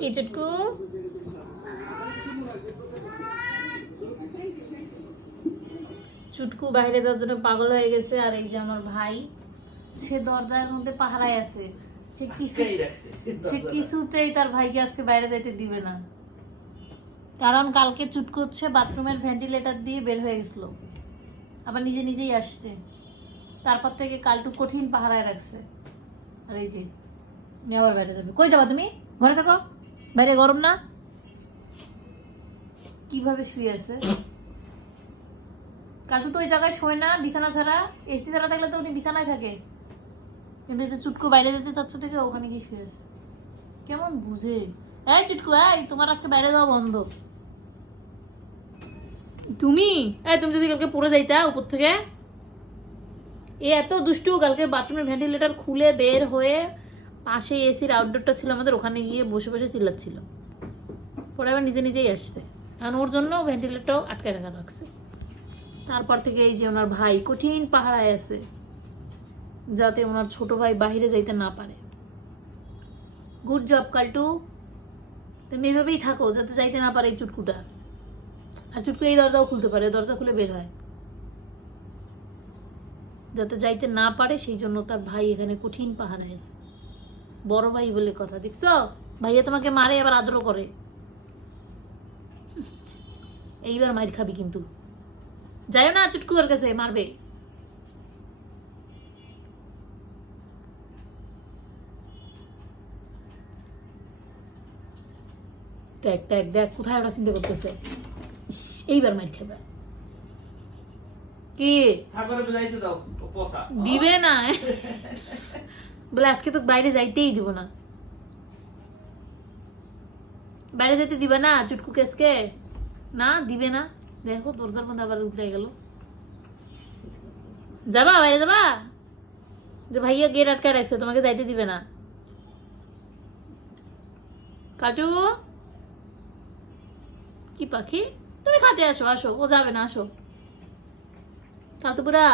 কি চুটকু চুটকু বাইরে যাওয়ার জন্য পাগল হয়ে গেছে। আর এই যে আমার ভাই, সে দরজার মধ্যে পাহারায় আছে। সে কিছুতেই তার ভাইকে আজকে বাইরে যাইতে দিবে না, কারণ কালকে চুটকু হচ্ছে বাথরুমের ভেন্টিলেটর দিয়ে বের হয়ে গেছিল, আবার নিজে নিজেই আসছে। তারপর থেকে কালটু কঠিন পাহারায় রাখছে। আর এই যে আবার বাইরে যাবে। কই যাবা তুমি? ঘরে থাকো, বাইরে গরম না? কিভাবে শুয়ে আছে কালটু? তো ওই জায়গায় শোয় না বিছানা ছাড়া, এসি ছাড়া থাকলে তো উনি বিছানায় থাকে, কিন্তু এই যে চুটকু বাইরে যেতে চাচ্ছে থেকে ওখানে গিয়ে শুয়ে আছে। কেমন বুঝে? এই চুটকু, এই তোমার আজকে বাইরে যাওয়া বন্ধ। তুমি তুমি যদি কালকে পড়ে যাইতা উপর থেকে, এত দুষ্টু। কালকে বাথরুমের ভেন্টিলেটর খুলে বের হয়ে পাশে এসির আউটডোরটা ছিল আমাদের, ওখানে গিয়ে বসে বসে চিল্লাচ্ছিল। পরে আবার নিজে নিজেই আসছে, কারণ ওর জন্য ভেন্টিলেটর আটকে রাখা লাগছে। তারপর থেকে এই যে ওনার ভাই কঠিন পাহারায় আছে, যাতে ওনার ছোট ভাই বাহিরে যাইতে না পারে। গুড জব কালটু, তুমি এভাবেই থাকো যাতে যাইতে না পারে এই চুটকুটা। আর চুটকু এই দরজাও খুলতে পারে, দরজা খুলে বের হয়, যাতে যাইতে না পারে। সেই জন্য তার ভাই এখানে কঠিন পাহারায় আছে। বড় ভাই বলে কথা, দেখছো? ভাইয়া তোমাকে মারে আবার আদরও করে। এইবার মার খাবি কিন্তু, যাইও না চুটকুর কাছে, মারবে। দেখ দেখ দেখ কোথায় ওরা চিন্তা করতেছে। এইবার মার খাবে কি? দিবে না বলে আজকে তো বাইরে যাইতেই দিব না। বাইরে যেতে দিবে না চুটকু কেসকে? না দিবে না। দেখো দরজার মধ্যে আবার উঠে গেল। যাবা বাইরে যাবা? যে ভাইয়া গেট আটকায় রাখছে, তোমাকে যাইতে দিবে না। কাটু কি পাখি, তুমি খাটে আসো, আসো। ও যাবে না, আসো। কাটু পুরা